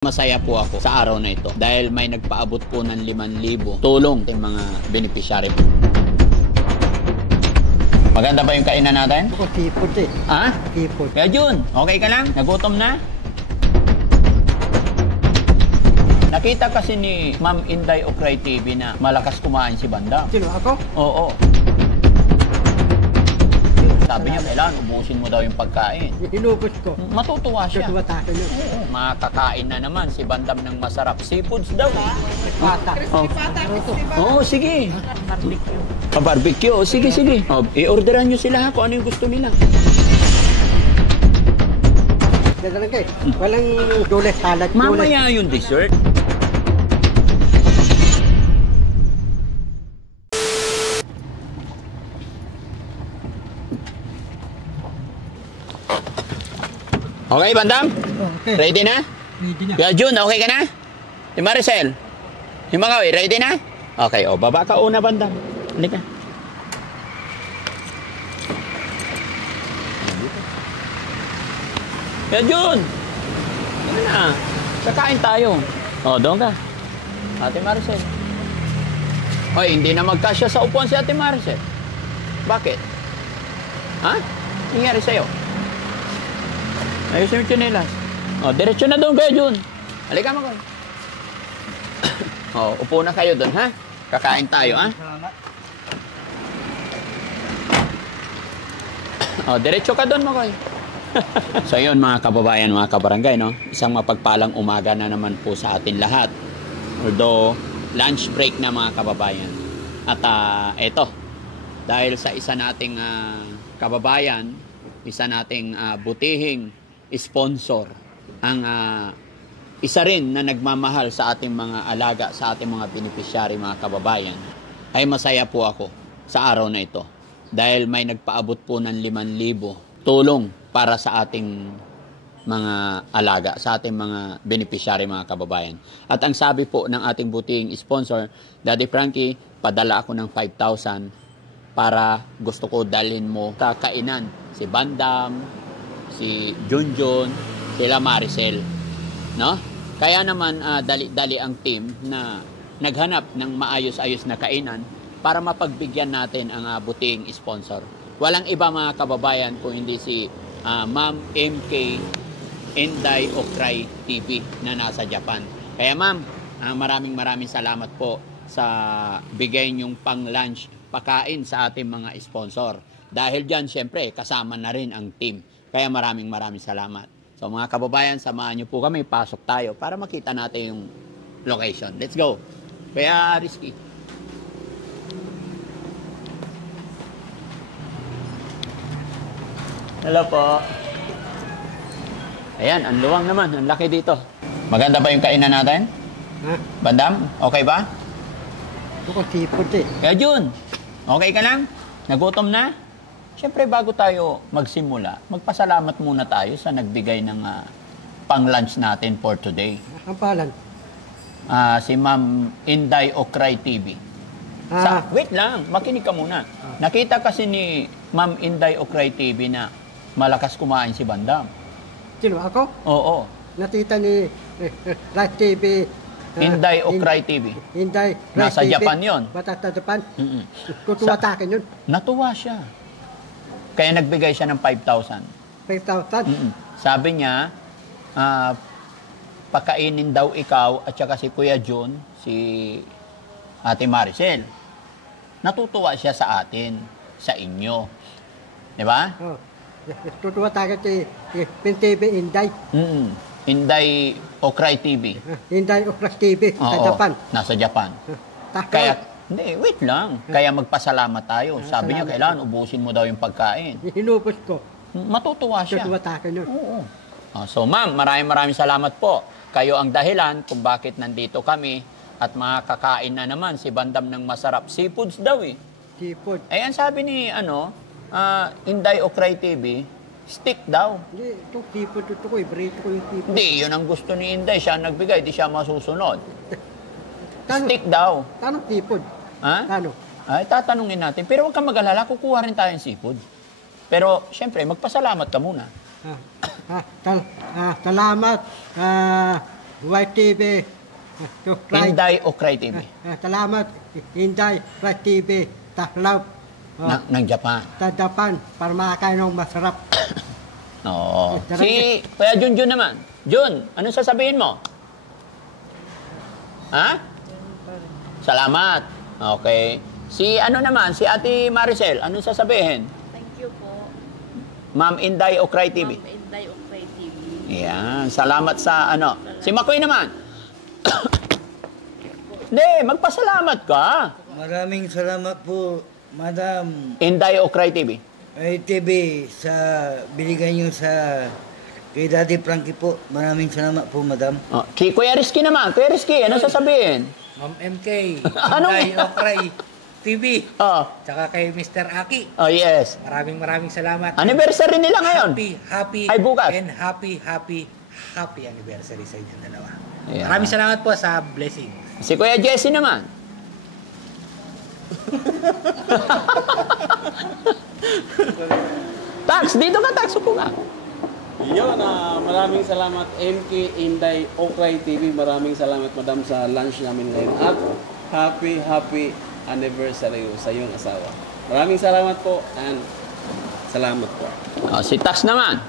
Masaya po ako sa araw na ito dahil may nagpaabot po ng 5,000 tulong sa mga beneficiary. Maganda ba yung kainan natin? Ako, sipod eh. Ha? Sipod. Kaya Jun, okay ka lang? Nagutom na? Nakita kasi ni Ma'am Inday Okray TV na malakas kumain si Bandam. Sino ako? Oo. Sabi niya, kailangan ubusin mo daw yung pagkain. Inubos ko. Matutuwa siya. Tutuwatakin yun. Oo. Makakain na naman si Bandam ng masarap. Seafoods daw. Pata. Oo, sige. Barbecue. Sige, sige. I-orderan nyo sila kung ano yung gusto nila. Dadalang kayo. Walang dole salad. Mamaya yung dessert. Okay, Bandam? Okay. Ready na? Ready na. Kaya Jun, okay ka na? Si Maricel? Si Mangawi, ready na? Okay, baba ka una, Bandam. Halika. Kaya Jun! Ano na? Kakain tayo. Doon ka. Ate Maricel. Hoy, hindi na magkasya sa upuan si Ate Maricel. Bakit? Ha? Nangyari sa'yo? Ayusin yung tsinelas. Diretso na doon kayo, Jun. Halika mo kayo. Upo na kayo doon, ha? Kakain tayo, ha? Diretso ka doon mo kayo. So yun mga kababayan, mga kabarangay, no? Isang mapagpalang umaga na naman po sa atin lahat. Although, lunch break na mga kababayan. At eto, dahil sa isa nating kababayan, isa nating butihing sponsor, ang isa rin na nagmamahal sa ating mga alaga, sa ating mga beneficiary, mga kababayan, ay masaya po ako sa araw na ito dahil may nagpaabot po ng 5,000 tulong para sa ating mga alaga, sa ating mga beneficiary, mga kababayan. At ang sabi po ng ating butihing sponsor, Daddy Frankie, padala ako ng 5,000 para gusto ko dalhin mo sa kainan si Bandam, si Junjun, sila Maricel, no? Kaya naman dali-dali ang team na naghanap ng maayos-ayos na kainan para mapagbigyan natin ang butihing sponsor. Walang iba mga kababayan kung hindi si Ma'am MK Inday Okray TV na nasa Japan. Kaya ma'am, maraming salamat po sa bigay niyong pang-lunch pakain sa ating mga sponsor. Dahil dyan, syempre, kasama na rin ang team. Kaya maraming salamat. So mga kababayan, samahan niyo po kami, pasok tayo para makita natin yung location. Let's go. Kaya Rizky. Hello po. Ayan, ang luwang naman, ang laki dito. Maganda ba yung kainan natin? Ha? Bandam, okay ba? Ako, sipod eh. Kaya Jun, okay ka lang? Nagutom na? Siyempre, bago tayo magsimula, magpasalamat muna tayo sa nagbigay ng pang-lunch natin for today. Ang palan? Si Ma'am Inday Okray TV. Wait lang, makinig ka muna. Nakita kasi ni Ma'am Inday Okray TV na malakas kumain si Bandam. Sino ako? Oo. Nakita ni Rice TV. Inday Okray TV. Inday Rice Nasa TV. Japan yun. Bata sa Japan? Tutuwatakin yun. Natuwa siya. Kaya nagbigay siya ng 5,000. 5,000? Sabi niya, pakainin daw ikaw at saka si Kuya Jun, si Ate Maricel. Natutuwa siya sa atin, sa inyo. Di ba? Oh. Tutuwatakin si TV Inday. Inday Okray TV. Inday Okray TV sa Japan. Nasa Japan. Kaya, hindi, wait lang. Kaya magpasalamat tayo. Sabi niya, kailangan ubusin mo daw yung pagkain. Inubos ko. Matutuwa siya. Tutuwatakin yun. Oo. So ma'am, maraming salamat po. Kayo ang dahilan kung bakit nandito kami at makakain na naman si Bandam ng masarap. Seafoods daw eh. Seafood. Ayan sabi ni Inday Okray TV, stick daw. Hindi, ito seafood. Ito ko, ibrito ko yung seafood. Hindi, yun ang gusto ni Inday. Siya ang nagbigay, di siya masusunod. Stick daw. Tanong seafood. Ha? Tanong. Ay, tatanungin natin. Pero huwag kang mag-alala, kukuha rin tayong seafood. Pero, syempre, magpasalamat ka muna. Salamat. YTV. Subscribe. Inday Okray TV. Salamat. Inday, YTV. Taslaw. Ng Japan. Sa Japan, para makakain ng masarap. Oo. Si Kuya Junjun naman. Jun, anong sasabihin mo? Ha? Salamat. Okay. Si ano naman, si Ate Maricel, anong sasabihin? Thank you po. Ma'am Inday Okray TV. Ma'am Inday Okray TV. Yan, salamat sa ano. Si Makoy naman. Hindi, magpasalamat ka. Maraming salamat po, Madam Inday Okray TV. ITV sa binigay niyo sa kay Daddy Frankie po. Maraming salamat po, Madam. Oh, Kuya Rizky naman. Kuya Rizky, ano sasabihin? Ma'am MK, Ano? Inday Okray TV, Oh, tsaka kay Mr. Aki. oh yes. Maraming salamat. Anniversary nila ngayon. Happy, Ay, bukas. and happy anniversary sa inyong dalawa. Yeah. Maraming salamat po sa blessing. Si Kuya Jesse naman. Tax, dito ka, Tax. Upo ka. Yun, maraming salamat MK Inday Okray TV. Maraming salamat madam sa lunch namin ngayon. At happy anniversary sa iyong asawa. Maraming salamat po and salamat po. Oh, si Tax naman.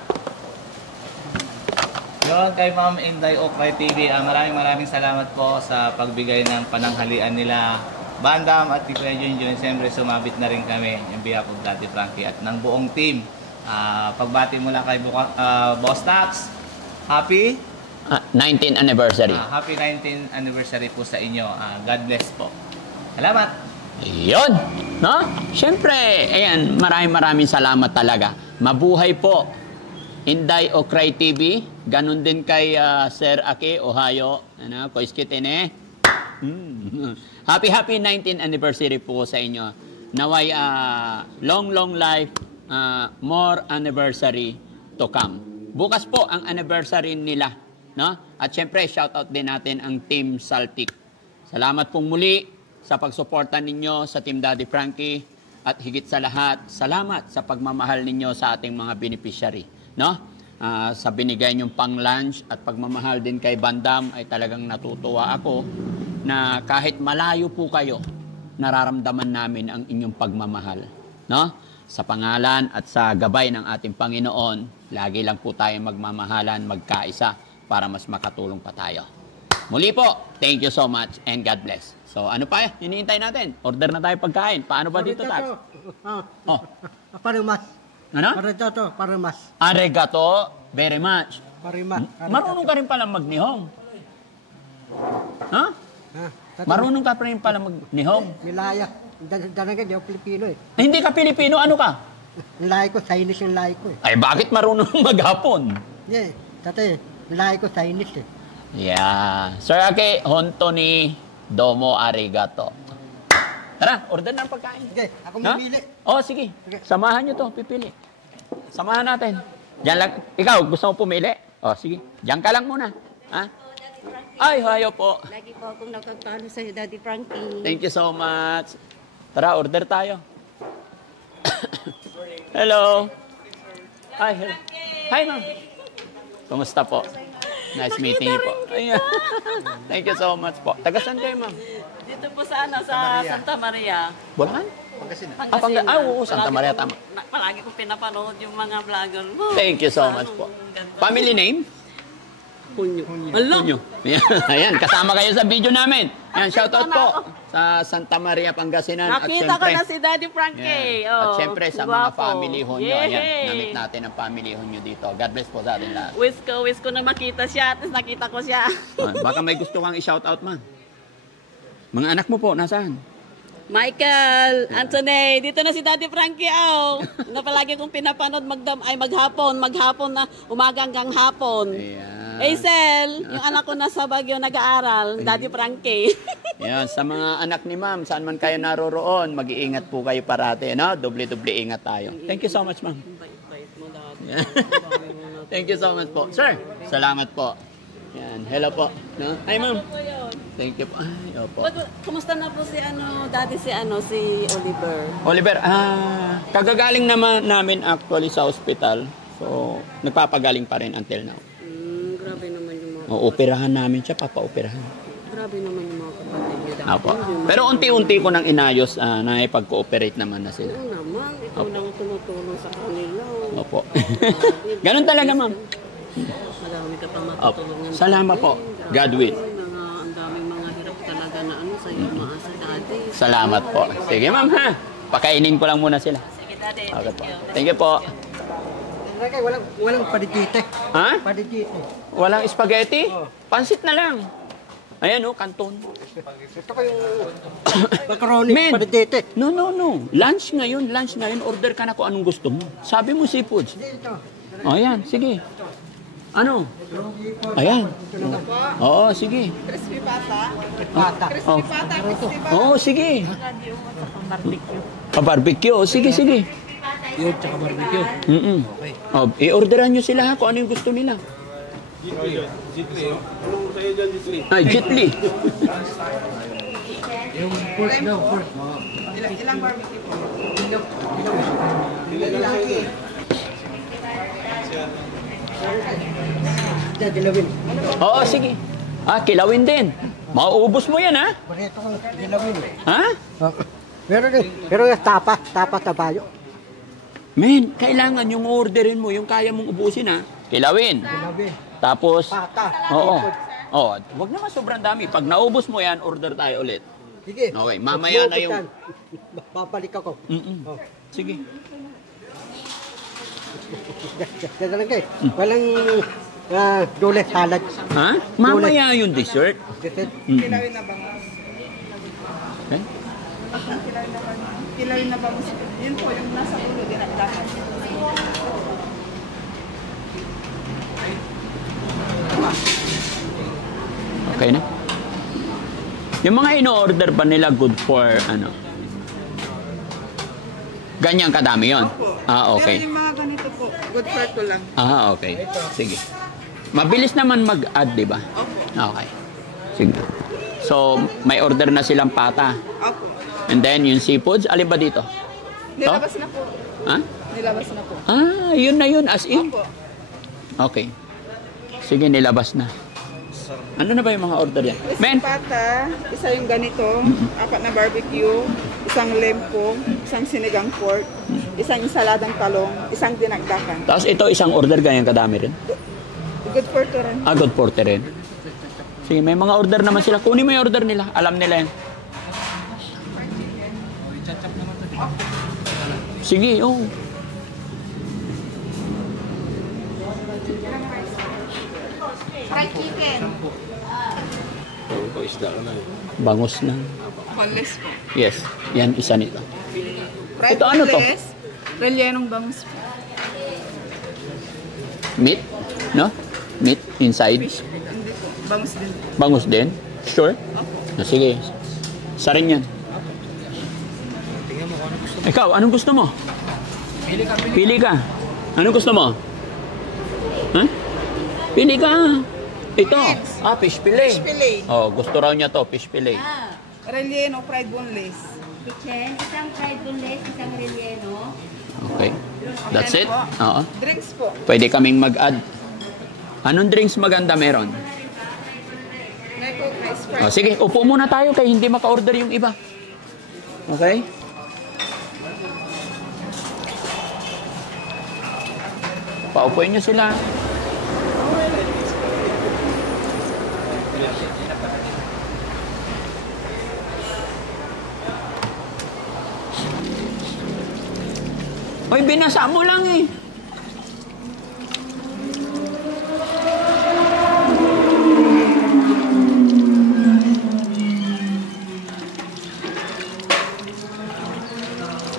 Yun, kay Ma'am Inday Okray TV, maraming salamat po sa pagbigay ng pananghalian nila Bandam at Kuya Junjun. Siyempre sumabit na rin kami yung behalf of Daddy Frankie at ng buong team. Pagbati mula kay Boss Tax, happy 19th anniversary. happy 19th anniversary po sa inyo. God bless po. Salamat. Yun, no? Siyempre, ayan, maraming salamat talaga. Mabuhay po. Inday Okray TV, ganun din kay Sir Aki, Ohio. Ano, Koiskitene. Happy 19th anniversary po sa inyo. Naway long life, more anniversary to come. Bukas po ang anniversary nila, no? At syempre, shoutout din natin ang Team Saltik. Salamat pong muli sa pagsuporta ninyo sa Team Daddy Frankie at higit sa lahat, salamat sa pagmamahal ninyo sa ating mga beneficiary, no? Sa binigay niyong pang-lunch at pagmamahal din kay Bandam ay talagang natutuwa ako na kahit malayo po kayo, nararamdaman namin ang inyong pagmamahal, no? Sa pangalan at sa gabay ng ating Panginoon, lagi lang po tayo magmamahalan, magkaisa para mas makatulong pa tayo. Muli po, thank you so much and God bless. So ano pa hinihintay natin? Order na tayo pagkain. Paano ba dito, Tax? Oh. Parimas. Ano? Arigato, parimas. Arigato very much. Parimas. Marunong ka rin pala magnihong. Ha? Marunong ka pa rin pala magnihong. Milaya. Dalaga, di ako Pilipino eh. Hindi ka Pilipino, ano ka? Yung lahi ko, Chinese yung lahi ko eh. Ay, bakit marunong maghapon? Yeah, dati, yung lahi ko, Chinese eh. Yeah. Sir Ake, honto ni Domo Arigato. Tara, order ng pagkain. Sige, ako Ha? mamili. Oh, sige. Samahan nyo to, pipili. Samahan natin. Diyan lang. Ikaw, gusto mo pumili? Oh, sige. Diyan ka lang muna. Ha? Ay, hayo po. Lagi po akong nakagtalo sa Daddy Frankie. Thank you so much. Tara, order tayo. Hello. Hi, hello. Hi, ma'am. Kumusta po? Nice meeting you po. Ayan. Thank you so much po. Taga saan kayo, ma'am? Dito po sa sa Santa Maria. Bulacan? Pangasinan. Oo, Santa Maria, tama. Palagi ko pinapanood yung mga vlogger mo. Thank you so much po. Family name? Punyo. Hello. Punyo. Ayan, kasama kayo sa video namin. Ayan, shoutout po sa Santa Maria, Pangasinan. Nakita ko na si Daddy Frankie. At Oh, syempre sa mga guwapo. family ho nyo. Ayan, Yay! namit natin ang family ho nyo dito. God bless po sa atin lahat. Wish ko na makita siya. Tapos nakita ko siya. Baka may gusto kang i-shoutout man. Mga anak mo po, nasaan? Michael, Anthony, dito na si Daddy Frankie, na palagi kong pinapanood maghapon na umaga hanggang hapon. Ayan. Hazel, yung anak ko nasa Baguio nag-aaral, Daddy Frankie. Ayan, sa mga anak ni ma'am, saan man kayo naroroon, mag-iingat po kayo parati, no? Doble-doble ingat tayo. Thank you so much, ma'am. Bait mo, Daddy. Thank you so much po. Sir, salamat po. Yan, hello po. No? Hi, ma'am. Thank you po. Ay, opo. Kumusta na po si si Oliver? Oliver, kagagaling naman namin actually sa ospital. So, nagpapagaling pa rin until now. Grabe naman yung mga Operahan namin siya, papaoperahan. Grabe naman yung mga kapatid niyo. Apo. Pero unti-unti ko nang inayos na ipag-cooperate naman na sila. Oo naman, ikaw lang tumutulong sa kanila. Opo. Ganun talaga, ma'am. Marami ka pang Opo. matutulungan. Salamat po. God will. Ang daming mga hirap talaga na sa'yo maasa dati. Salamat po. Sige, ma'am, ha? Pakainin ko lang muna sila. Sige, dati. Okay po. Thank you po. Talaga, walang padijite. Ha? Padijite. Walang spaghetti? Pansit na lang. Ayan, oh, kanton. Ito ko yung macaroni, Men. padijite. No. Lunch ngayon. Order ka na kung anong gusto mo. Sabi mo seafoods. Dito. O, ayan. Sige. Ano? Ayan. Oo, sige. Pata. Oh. Oo, sige. Pa-barbecue. Sige. Yun, tsaka barbecue. Okay. Oh, i-orderan nyo sila ha, kung ano yung gusto nila. Jitli. Anong sa'yo dyan, Jitli? Ay, Jitli. Yung pork daw, pork. Ilang barbecue po? Dilawin. Oo, sige. Kilawin din. Mauubos mo yan, ha? Pareto ko dilawin. Ha? Pero yung tapa tabayo. Men, kailangan yung orderin mo, yung kaya mong ubusin, ha? Kilawin. Dilawin. Tapos, Pata. oo. Oo, wag naman sobrang dami. Pag naubos mo yan, order tayo ulit. Sige. Okay, mamaya na yung... Papalik ako. Oh. Sige. Gano'n kayo. Walang dole salad. Ha? Mamaya yung dessert. Kilawin na bangus. Okay. Kilawin na bangus. Yun po yung nasa ulo, dinagdagan. Okay na? Yung mga ino-order ba nila good for ano? Ganyan kadami yon. Okay. Pero yung mga ganito po, good for to lang. Okay. Sige. Mabilis naman mag-add, di ba? Opo. Okay. Sige. So, may order na silang pata. Opo. And then, yung seafoods, alin ba dito? Nilabas na po. Ha? Nilabas na po. Yun na yun, as in. Opo. Okay. Sige, nilabas na. Ano na ba yung mga order yan? Men! Isang pata, isa yung ganito, 4 na barbecue, isang lempo, isang sinigang pork, isang saladang talong, isang dinagdakan. Tapos ito, isang order, ganyan kadami rin. Good for to rin. Good porter rin. Sige, may mga order naman sila. Kunin mo yung order nila. Alam nila yan. Sige, oo. Fried chicken. Bangus na. Boneless po. Yes, yan isa nito. Fried Ito ano to? boneless, rellenong bangus po. Meat? No? Meat inside? Fish. Hindi po. Bangus din. Bangus din? Sure? Sige. Isa rin yan. Ikaw, anong gusto mo? Pili ka. Anong gusto mo? Ha? Pili ka. Ito. Fish fillet. Fish fillet. Gusto raw niya to, fish fillet. Relleno, fried boneless. Kitchen, isang fried boneless, isang relleno. Okay. That's it? Oo. Drinks po. Pwede kaming mag-add. Anong drinks maganda meron? May Coke, may Sprite. Sige, upo muna tayo kaya hindi maka-order yung iba. Okay? Paupuin nyo sila. Hoy, binasa mo lang eh.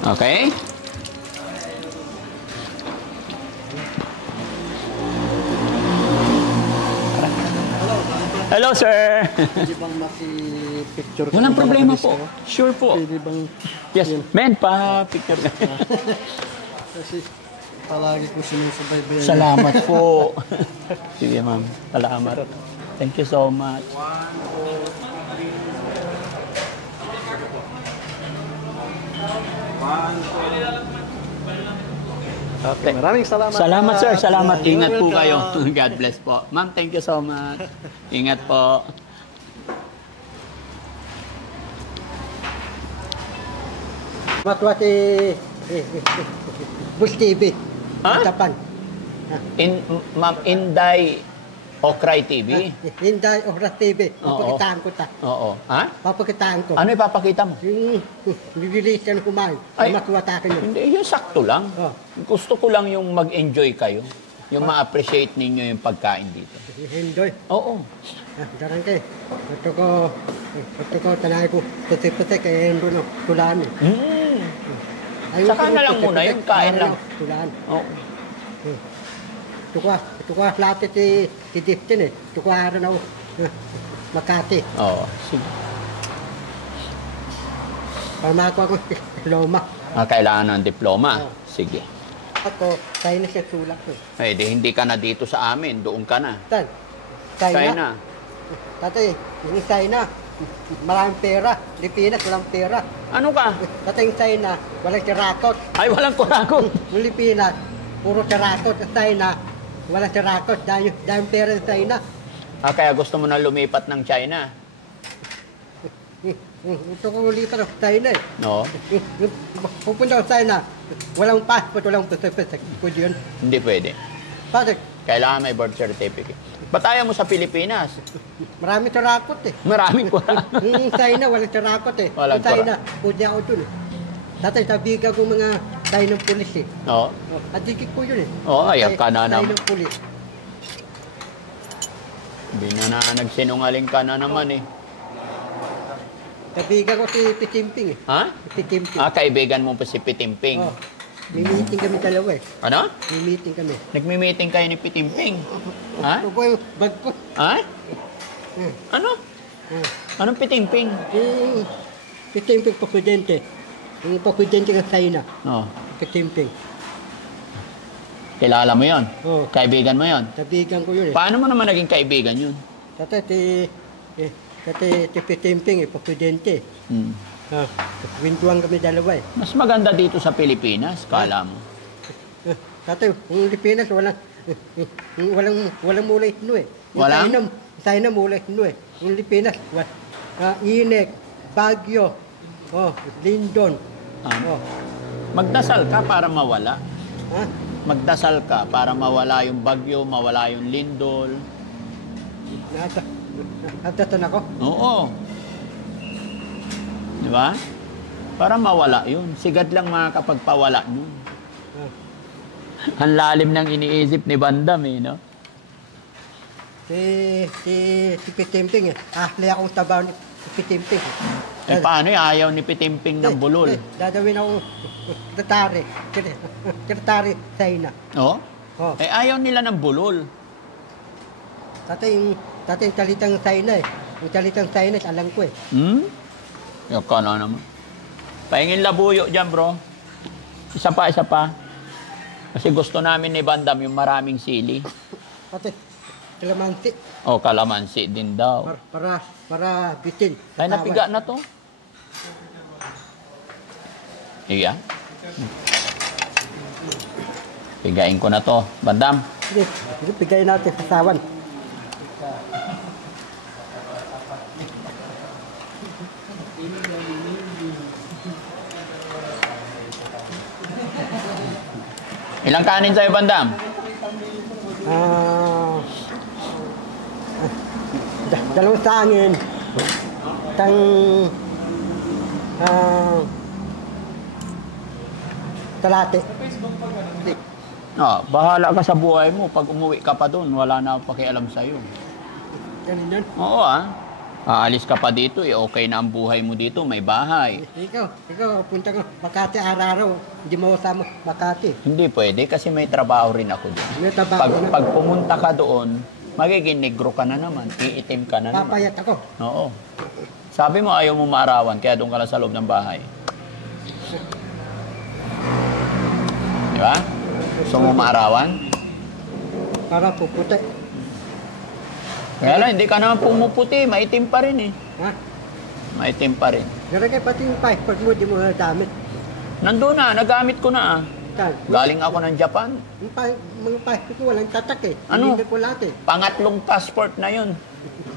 Okay? Hello, sir. Pwede bang maki-picture ka? Walang problema po. Sure po. Pwede bang... Yes, men, pa-picture ka. Kasi palagi ko sinusubaybayan. Salamat po. Sige, ma'am. Salamat. Thank you so much. Okay. Maraming salamat. Salamat, sir. Salamat. You're Ingat po kayo. welcome. God bless po. Ma'am, thank you so much. Ingat po. Matwa si Bus TV. Ha? Tapan. Ma'am Inday Okray TV. Hinday Oras TV. Oo. Papakitaan ko ta. Oo. Ha? Papakitaan ko. Ano ipapakita mo? Yung bibilis yan kumain. Ay. Matwa ta kayo. Hindi, yung sakto lang. Oh. Gusto ko lang yung mag-enjoy kayo. Yung ma-appreciate ninyo yung pagkain dito. Hindoy. Oo. Darang kay. Ito ko tanay ko. Puti-puti kay Hendo no. Tulaan eh. Saka na lang muna yun, kain lang. Tulaan. Oo. Ito ko lahat si Diptin eh. Ito ko haran ako. Makati. Oo. Sige. Para ako diploma. Kailangan ng diploma. Sige. Ako, China siya sulak ko. Pwede, hindi ka na dito sa amin. Doon ka na. Tan, China. Tatay, yung China, maraming pera. Pilipinas, walang pera. Ano ka? Tatay, yung China, walang tirakot. Ay, walang kurakot. Yung Pilipinas, puro tirakot. Sa China, walang tirakot. Dahil pera sa China. Kaya gusto mo na lumipat ng China? Ito ko ulitan sa China eh. No? Pupunta sa China, walang passport, walang passport. Pwede yun. Hindi pwede. Bakit? Kailangan may birth certificate. Ba't ayaw mo sa Pilipinas? Marami tirakot eh. Maraming kurakot. Yung China, walang tirakot eh. Walang Yung China, pwede ako dun eh. Tatay, sabiga ko mga tayo ng pulis eh. Oo. At dikit ko yun eh. Oo, ayaw ka na Tayo naman. ng pulis. Nagsinungaling ka na naman eh. Sabiga ko si Pitimping eh. Ha? Pitimping. Kaibigan mo pa si Pitimping. Oh, may meeting kami dalawa eh. Ano? May meeting kami. Nagmi-meeting kayo ni Pitimping. Ha? Ito ko yung bag ko. Ha? Hmm. Ano? Hmm. Anong Pitimping? Yung Pitimping presidente. Yung presidente ng China. No. Pitimping. Kilala mo yon? Oo. Kaibigan mo yon? Sabigan ko yun eh. Paano mo naman naging kaibigan yun? Tatay, si Pitimping eh, presidente. Hmm. Wintuan kami dalawa eh. Mas maganda dito sa Pilipinas, kala mo. Tatay, yung Pilipinas walang mulay hino eh. Walang? China mulay hino eh. Yung Pilipinas, Inek, Baguio, Lindon. Oh. Magdasal ka para mawala. Ha? Magdasal ka para mawala yung bagyo, mawala yung lindol. Natatan ako? Oo. Di ba? Para mawala yun. Sigad lang makakapagpawala nun. Ang lalim ng iniisip ni Bandam eh, no? Si Pitimping eh. Ahli akong tabaw ni Pitimping. Paano ayaw ni Pitimping ng bulol? Dadawin ako sekretary China. Oo? Oh. Ayaw nila ng bulol. Tatay yung talitang China eh. Yung talitang China, alam ko eh. Yung ka na naman. Pahingin labuyo dyan, bro. Isa pa. Kasi gusto namin ni Bandam yung maraming sili. Tatay, kalamansi. Kalamansi din daw. Para bitin. Ay, napiga na to. Sige. Pigain ko na to. Bandam. Sige, pigayin natin sa sawan. Ilang kanin sa'yo, Bandam? Dalawang sangin. Kalate. Bahala ka sa buhay mo. Pag umuwi ka pa doon, wala na akong pakialam sa'yo. Ganun yun. Oo, aalis ka pa dito, okay na ang buhay mo dito, may bahay. Ikaw, punta ka Makati araw-araw. Hindi mo kasama Makati. Hindi pwede kasi may trabaho rin ako doon. May trabaho na. Pag pumunta ka doon, magiging negro ka na naman, iitim ka na naman. Papayat ako. Oo. Sabi mo ayaw mo maarawan, kaya doon ka lang sa loob ng bahay. Di ba? Gusto mo maarawan? Para puputi. Kaya lang, hindi ka naman pumuputi, maitim pa rin eh. Ha? Maitim pa rin. Pero kaya pati yung passport mo, di mo nagamit. Nandun na, nagamit ko na Saan? Galing ako ng Japan. Mga passport ko walang tatak eh. Ano? Hindi ko lahat eh. Pangatlong passport na yun.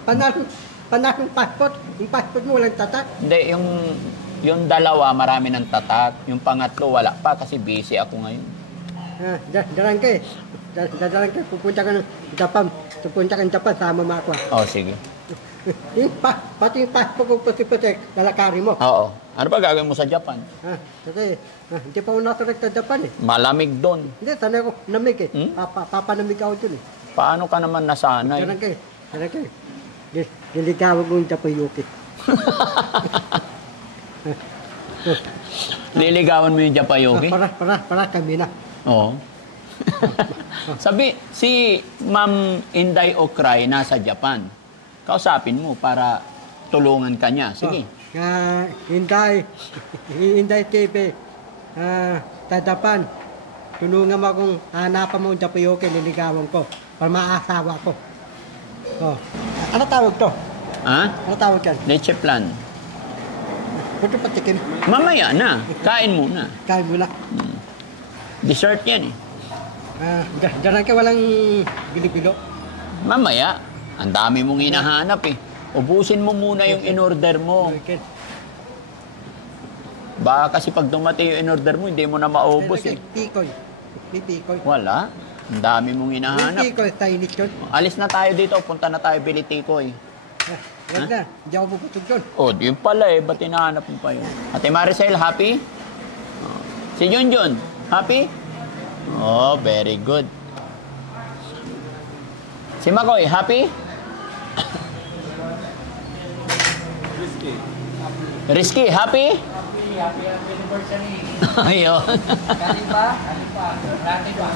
Panalong passport. Yung passport mo walang tatak. Hindi, yung dalawa marami ng tatak. Yung pangatlo wala pa kasi busy ako ngayon. Darang ka eh. Darang ka. Pupunta ka ng Japan. Pupunta ka ng Japan. Sama mo ako. Oh, sige. Pati yung passport ko puti-puti. Lalakari mo. Oo. Ano pa gagawin mo sa Japan? Kasi hindi pa ako natarag sa Japan eh. Malamig doon. Hindi, sanay ako namig eh. Papanamig ako dun eh. Paano ka naman nasanay? Darang ka eh. Darang ka eh. Niligawan ko yung Japayuki. Liligawan mo yung Japayuki? Para kami na. Oo. Sabi, si Ma'am Inday Okray nasa Japan. Kausapin mo para tulungan ka niya. Sige. Inday TV. Sa Japan. Tulungan mo akong hanapan mo yung Japayuki, niligawan ko. Para maasawa ko. Oh. Ano tawag to? Ha? Ano tawag yan? Leche plan. Puto patikim. Mamaya na. Kain muna. Kain mo na. Dessert yan eh. Darang ka walang bilo-bilo. Mamaya. Ang dami mong hinahanap eh. Ubusin mo muna yung in-order mo. Okay. Baka kasi pag dumating yung in-order mo, hindi mo na maubos eh. Pikoy. May pikoy. Wala. Ang dami mong hinahanap. May pikoy, tainit yun. Alis na tayo dito. Punta na tayo Billy Tikoy. Yan na. Hindi ako puputog doon. Oh, yun pala eh. Ba't hinahanap mo pa yun? Ate Maricel, happy? Oh. Si Junjun, happy? Oh, very good. Si Makoy, happy? Risky, happy? Happy anniversary. Ayun. Kanin pa? Marami pa.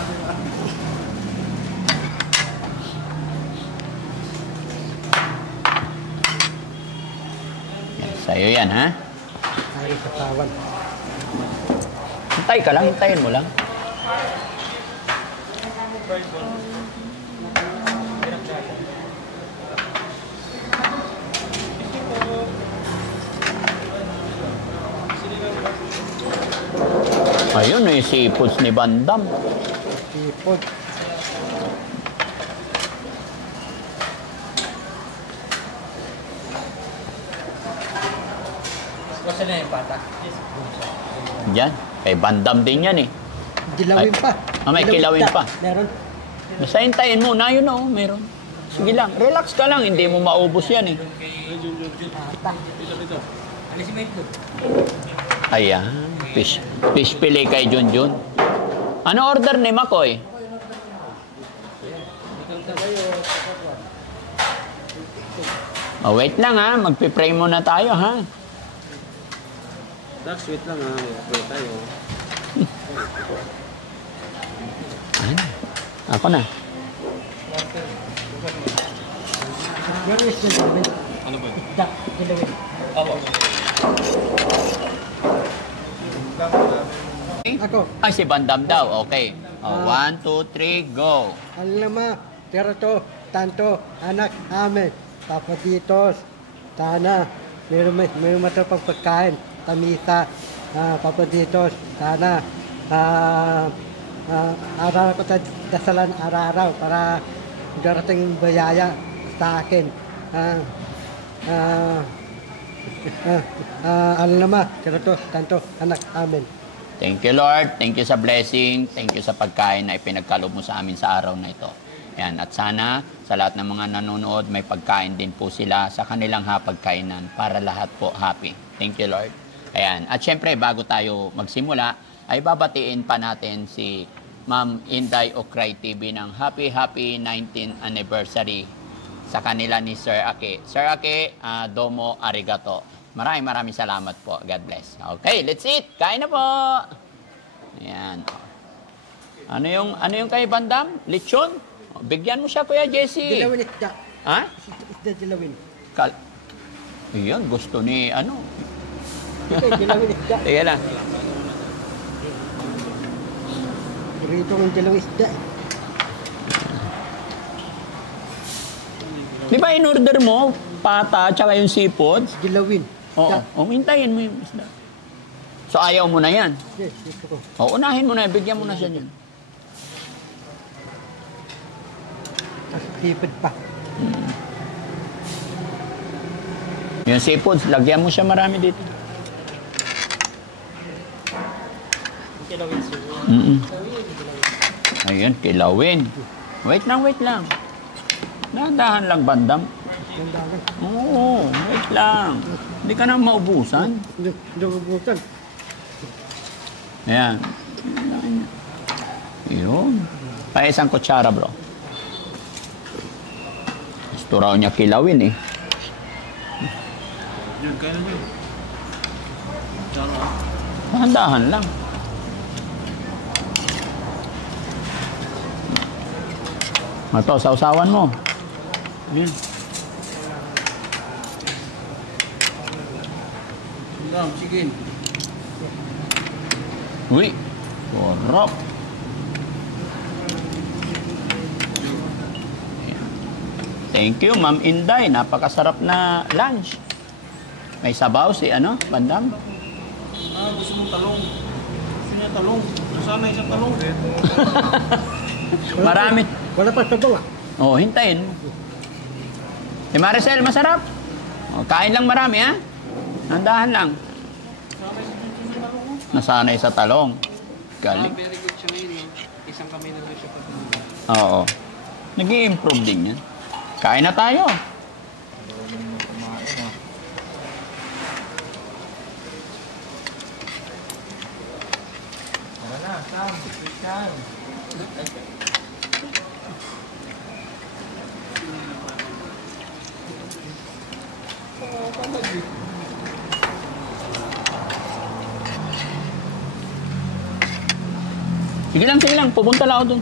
Sa'yo yan, ha? Tayo sa tawan. Hintay ka lang, hintayin mo lang. Ayun, yung seafoods ni Bandam. Seafood. Kasi na yung patak. Diyan, kay Bandam din yan eh. Dilawin pa. May kilawin pa. Meron. Basta hintayin mo na, yun o, meron. Sige lang, relax ka lang, hindi mo maubos yan eh. Ayan, fish fillet kay Junjun. Ano order ni Makoy? Oh, wait lang ha, magpipray muna tayo ha. Dax, wait lang ha. Wait tayo. Ako na. Meron is dilawin. Ano ba? Dilawin. Ako. Ay, si Bandam daw. Okay. 1, 2, 3, go. Alama, terato, tanto, anak, amen. Papaditos, sana, mayroon matapang pagkain, tamita, papaditos, sana, araw ko sa dasalan araw-araw para darating bayaya sa akin. Alama, terato, tanto, anak, amen. Thank you, Lord. Thank you sa blessing. Thank you sa pagkain na ipinagkaloob mo sa amin sa araw na ito. Yan. At sana sa lahat ng mga nanonood, may pagkain din po sila sa kanilang hapagkainan para lahat po happy. Thank you, Lord. Ayan. At syempre, bago tayo magsimula, ay babatiin pa natin si Ma'am Inday Okray TV ng happy 19th anniversary sa kanila ni Sir Ake. Sir Ake, domo arigato. Maraming salamat po. God bless. Okay, let's eat. Kain na po. Ayan. Ano yung kay Bandam? Lechon? Bigyan mo siya, Kuya Jesse. Dilawin isda. Ha? Isda dilawin. Iyan, gusto ni ano. Dilawin isda. Sige lang. Rito ng dilawin isda. Di ba in-order mo? Pata, tsaka yung seafood? Dilawin. Oo. Hintayin mo yung isda. So ayaw mo na yan. Yes, gusto ko. O, unahin mo na, bigyan mo na siya yan. Tapos sipid pa. Yung seafoods, lagyan mo siya marami dito. Ayun, kilawin. Wait lang. Dahan lang, bandam. Oo, wait lang. Hindi ka na maubusan. Hindi mabutan. Ayan. Yun. Pa isang kutsara, bro. Gusto raw niya kilawin eh. Yun, kaya na yun. Dahan-dahan lang. Ito, sausawan mo. Yun. Madam, sige. Uy, sarap. Thank you, Ma'am Inday. Napakasarap na lunch. May sabaw si Bandam. Gusto mong talong. Gusto niya talong. Nasaan na isang talong? Marami. Wala pa sabaw ah. Oh, hintayin mo. Si Maricel, masarap. Oh, kain lang marami, ha? Nandahan lang. Nasanay sa talong. Galing. Very good siya ngayon. Isang kami na siya pati. Oo. Nag-i-improve din yan. Kain na tayo. Sige lang. Pupunta lang ako dun.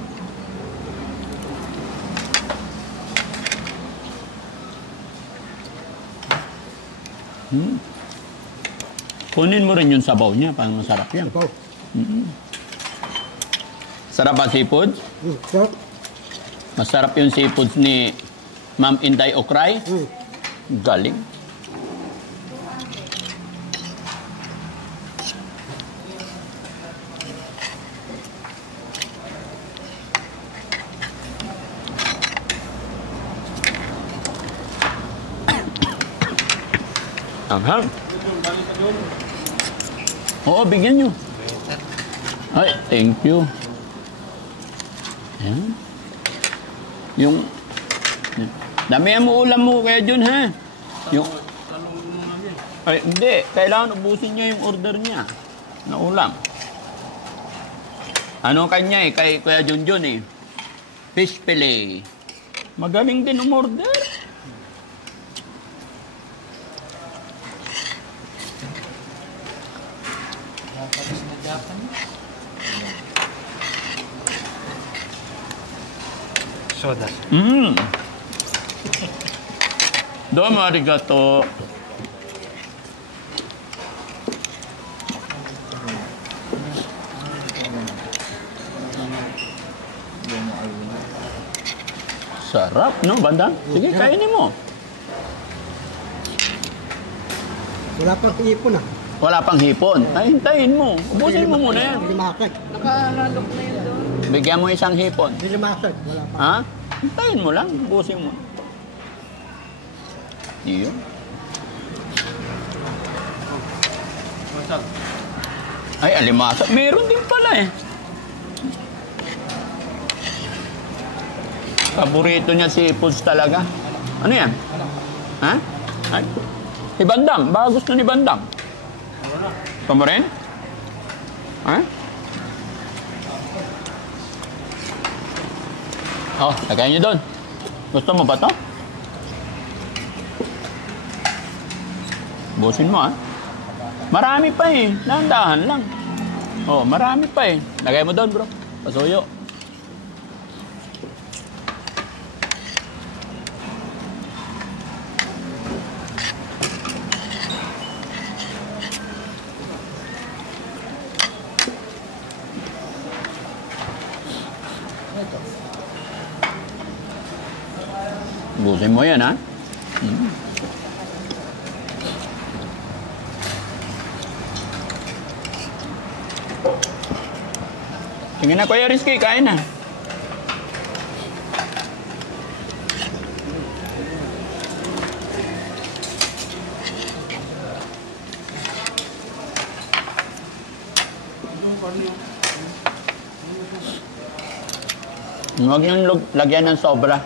Kunin mo rin yung sabaw niya. Parang masarap yan. Sabaw. Sarap ba seafood? Sarap. Masarap yung seafood ni Ma'am Inday Okray. Galing. Anghang. Oo, bigyan nyo. Ay, thank you. Ayan. Yung... Damihan mo ulam mo kaya dyan, ha? Yung... Ay, hindi. Kailangan ubusin niya yung order niya. Na ulam. Ano kanya eh? Kay Kuya Junjun eh. Fish fillet. Magaling din umorder. Soda. Domo arigato. Sarap, no, Bandam? Sige, kainin mo. Wala pang ipon ah. Wala pang hipon. Ay, hintayin mo. Ubusin mo muna yan. Limasan. Nakalalok na yun doon. Bigyan mo isang hipon. Limasan. Wala pa. Ha? Hintayin mo lang. Ubusin mo. Iyon. Ay, alimasa. Meron din pala eh. Paborito niya seafoods talaga. Ano yan? Ha? Ay. Si Bandam. Baka gusto ni Bandam. Ito mo rin? Ha? Oh, lagay niyo doon. Gusto mo ba ito? Busin mo, ha? Marami pa eh. Dahan-dahan lang. Oh, marami pa eh. Lagay mo doon, bro. Pasuyo. Busin mo yan, ha? Sige na, Kuya Rizky, kain na. Huwag niyong lagyan ng sobra.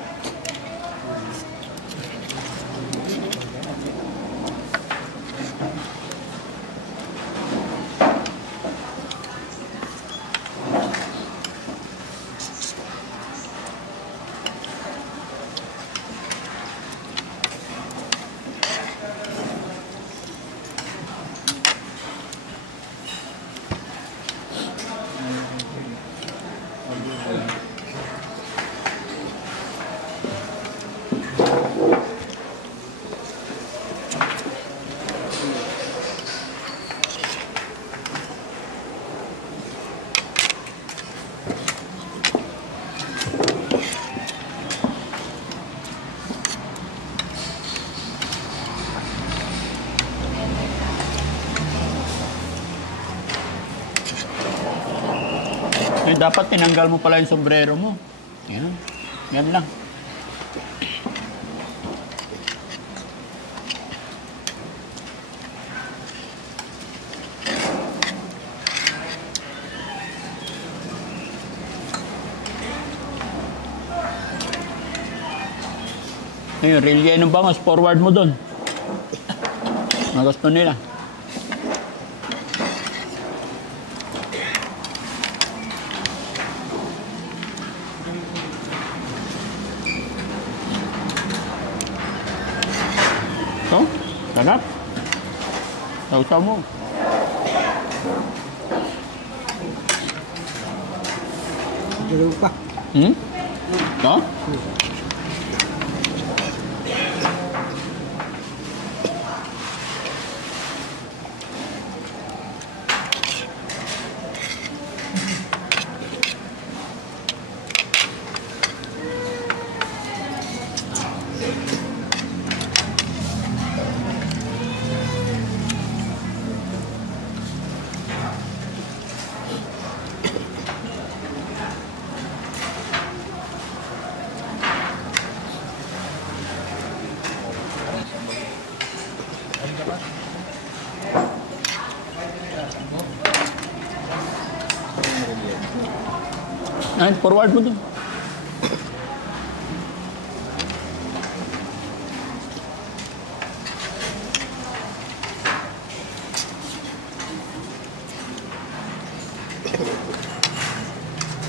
Eh, dapat tinanggal mo pala yung sombrero mo. Yan. Yan lang. Ayun, relleno bangos, forward mo doon. Magusto nila. So, sarap. Sausaw mo. Dalawa pa. So? Ay, forward mo doon.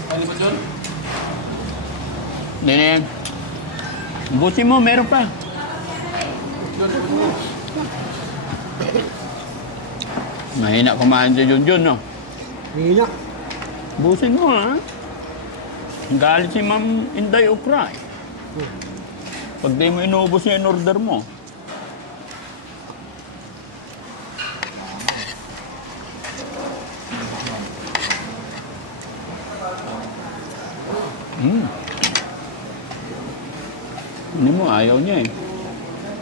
Ano ba dyan? Hindi na yan. Busin mo, meron pa. Mahina kumain si Junjun, no? Hina. Busin mo, ha? Galit si Ma'am Inday Okra. Pag di mo inubos yung order mo. Hindi mo, ayaw niya eh.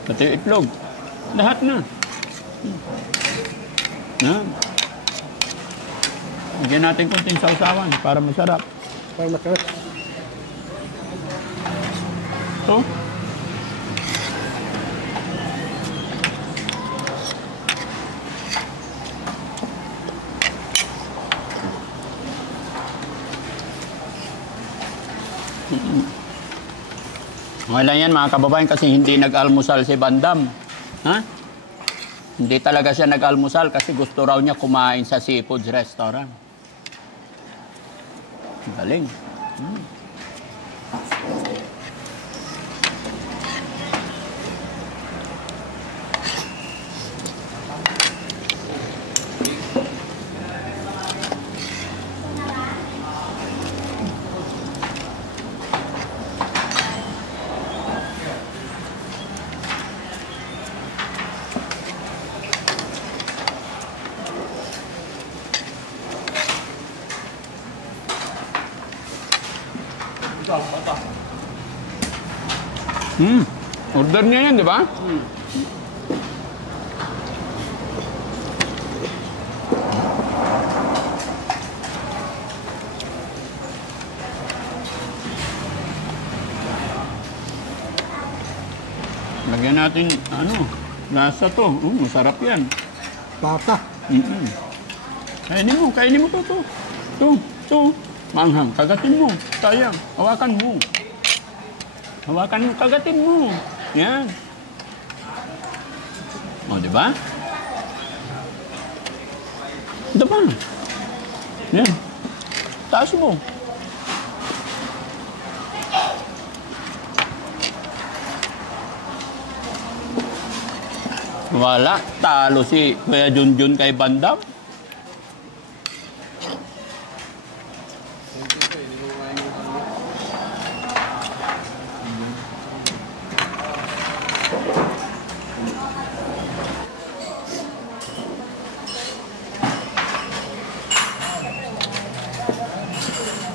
Pati itlog. Lahat na. Na. Bigyan natin konting sausawan para masarap. Para masarap. So? Okay lang yan mga kababayan kasi hindi nag-almusal si Bandam. Ha? Hindi talaga siya nag-almusal kasi gusto raw niya kumain sa seafoods restaurant. Galing. Order niya yan, di ba? natin, lasa to. Masarap yan. Papa. Kainin mo to. To. Manghang, kagatin mo. Sayang, hawakan mo. Kagatin mo. Yan. O, di ba? Ito pa. Yan. Taas mo. Wala. Talo si Kuya Junjun kay Bandam.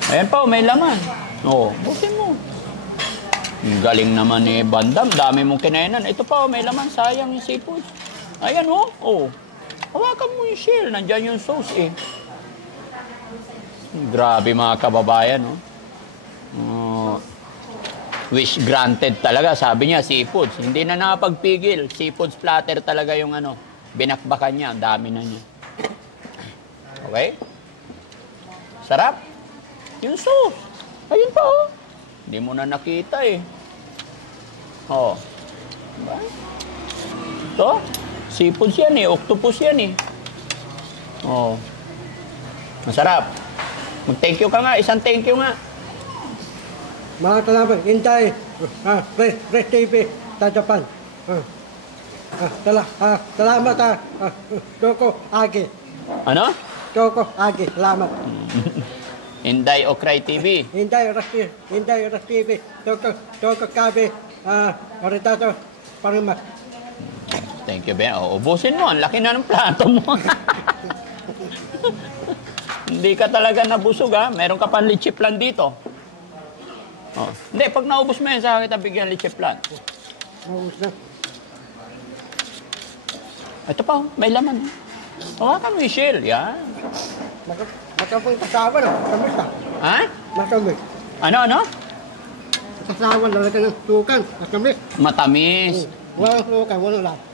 Ayan pa, may laman. Bukin mo. Ang galing naman ni Bandam. Dami mong kinainan. Ito pa, may laman. Sayang yung seafood. Ayan, hawakan mo yung shell. Nandyan yung sauce, eh. Grabe, mga kababayan, wish granted talaga. Sabi niya, seafood. Hindi na nakapagpigil. Seafood platter talaga yung binakbakan niya. Ang dami na niya. Okay? Sarap. Yung sauce. Ayun pa, Hindi mo na nakita, eh. Diba? Ito, seafood yan, eh. Octopus yan, eh. Masarap. Mag-thank you ka nga. Isang thank you nga. Mga kalaban, Inday, Red TV, Japan. Salamat, Doko Agi. Ano? Doko Agi, salamat. Inday Okray TV. Inday Red TV, Doko Kabe, Oritato, Parimat. Thank you, Ben. Ubusin mo. Ang laki na ng plato mo. Hindi ka talaga nabusog, ha? Meron ka pang lechiplan dito. Hindi, pag naubos mo yan, sa kita bigyan lechiplan. Naubos na. Ito pa, may laman. Hawakan mo yung shell, yan. Matapong kasawa, no? Matamis na. Ha? Matamis. Ano? Kasawa, lalagyan ng sukan. Matamis. Matamis. Walang sukan, walang lasa.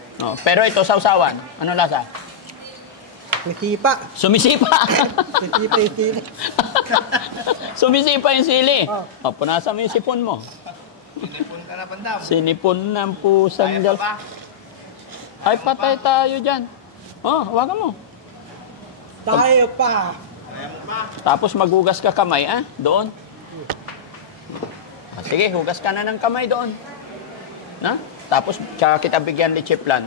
Pero ito, sausawan. Ano lasa? Sumisipa. Sumisipa Sumisipa yung sili. Sumisipa yung sili. Punasan mo yung sipon mo. Sinipon ka na, Bandam. Sinipon ng pusang Kaya pa ba? Ay, patay tayo dyan. Hawakan mo. Tayo pa. Tapos maghugas ka kamay, doon. Sige, hugas ka na ng kamay doon. Tapos, tsaka kita bigyan lechiplan.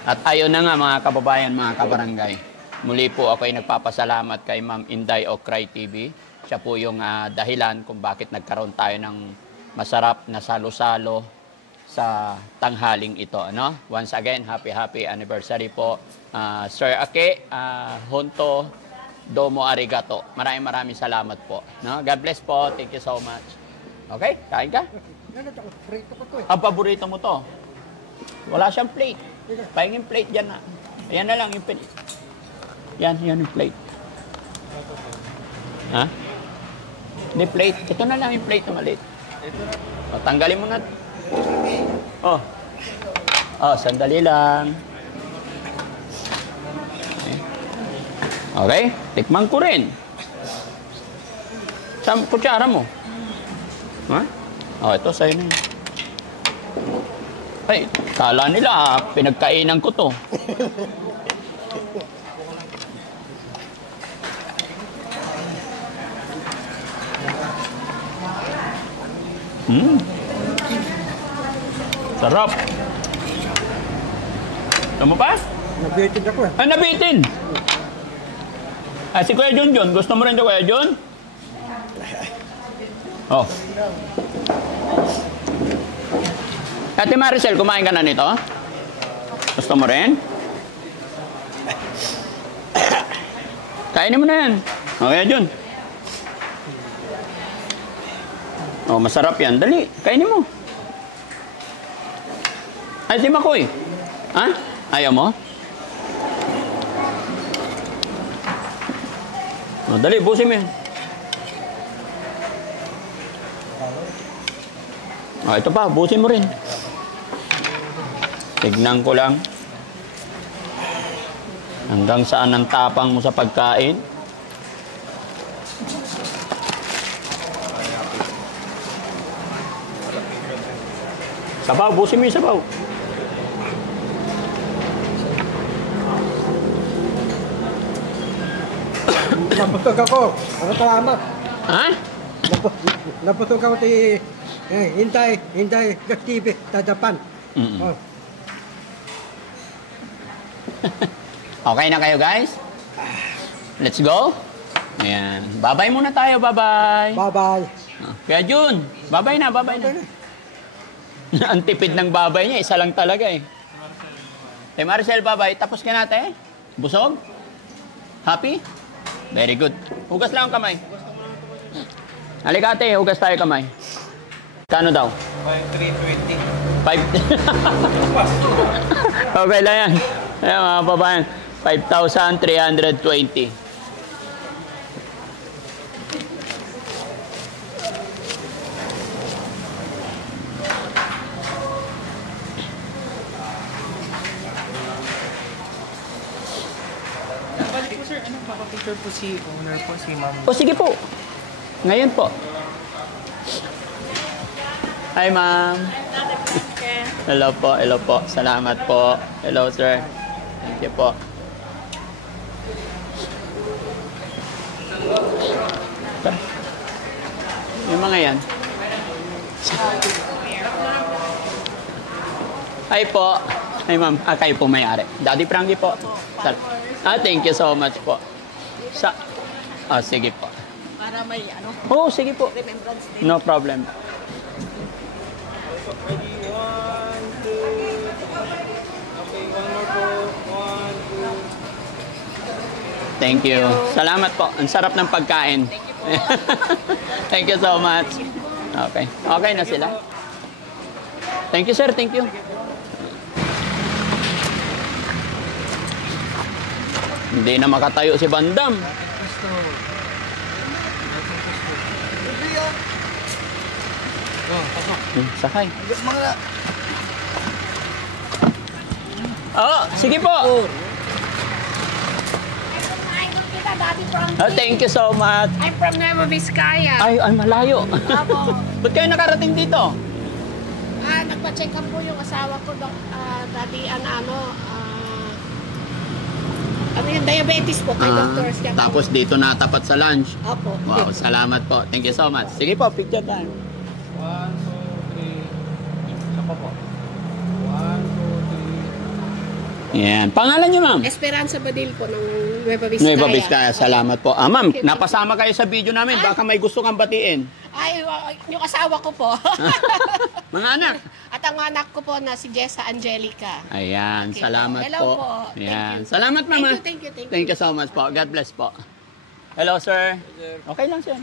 At ayun na nga, mga kababayan, mga kabarangay. Muli po ako ay nagpapasalamat kay Ma'am Inday Okray TV. Siya po yung dahilan kung bakit nagkaroon tayo ng masarap na salo-salo sa tanghaling ito. Once again, happy anniversary po. Sir Ake, Honto, Domo Arigato. Maraming salamat po. God bless po. Thank you so much. Okay, kain ka? Ang paborito mo to. Wala siyang plate. Pahingin plate dyan na. Ayan na lang yung plate. Yan yung plate. Ha? Hindi plate. Ito na lang yung plate na maliit. Tanggalin mo na. Sandali lang. Okay. Tikman ko rin. Sa kutsara mo. Ha? Ito sa'yo na yun. Ay, kala nila, pinagkainan ko to. Sarap. Tama pa? Nabitin ako, Ay, nabitin! Si Kuya Junjun, gusto mo rin ito, Kuya Jun? Ate Maricel, kumain ka na nito? Gusto mo rin? Kainin mo na yan. Okay, Jun. Masarap yan. Dali, kainin mo. Ay, si Makoy. Ayaw mo? Dali, busin mo yan. Ito pa, busin mo rin. Tignan ko lang. Hanggang saan ang tapang mo sa pagkain? Sabaw, busin mo yung sabaw. Napusog ako. Salamat. Ha? Napusog ako Inday TV, tatapan. Oh. Okay na kayo, guys? Let's go. Ayan. Bye-bye muna tayo. Bye-bye. Bye-bye. Kaya Jun, bye-bye na. Ang tipid ng babay niya, isa lang talaga eh. Marcel, bye-bye. Tapos ka natin. Busog? Happy? Very good. Hugas lang ang kamay. Halika ate, hugas tayo kamay. Kano daw? 320. 5. Okay lang yan. Ayan mga babayan. 5,320. Balik po sir, anong papapicture po si owner po, si ma'am? O sige po. Ngayon po. Hi ma'am. Hello po, hello po. Salamat po. Hello sir. Thank you po. Yung mga yan. Hi po. Hi ma'am. Kayo po may-ari. Daddy Frankie po. Thank you so much po. Sige po. Para may ano, Sige po. remembrance day. No problem. Thank you. Salamat po. Ang sarap ng pagkain. Thank you so much. Okay. Okay na sila. Thank you, sir. Thank you. Hindi na makatayo si Bandam. Sakay. Sige po. Thank you so much. I'm from Nueva Vizcaya. Ay, malayo. Opo. Ba't kayo nakarating dito? Nagpa-check up po yung asawa ko, dati yung diabetes po kay Dr. Siya. Tapos dito natapat sa lunch. Opo. Wow, salamat po. Thank you so much. Sige po, picture time. 1, 2, 3. Isa pa po. 1, 2, 3. Yan. Pangalan niyo, ma'am? Esperanza Badil po ng Nueva Vizcaya. Nueva Vizcaya. Salamat po. Ma'am, napasama kayo sa video namin. Baka may gusto kang batiin. Ay, yung asawa ko po. Mga anak. At ang anak ko po na si Jessa Angelica. Ayan, Okay. salamat Hello po. po. Ayan. Thank you. Salamat, mama. Thank you. Thank you so much po. God bless po. Hello, sir. Okay lang, sir.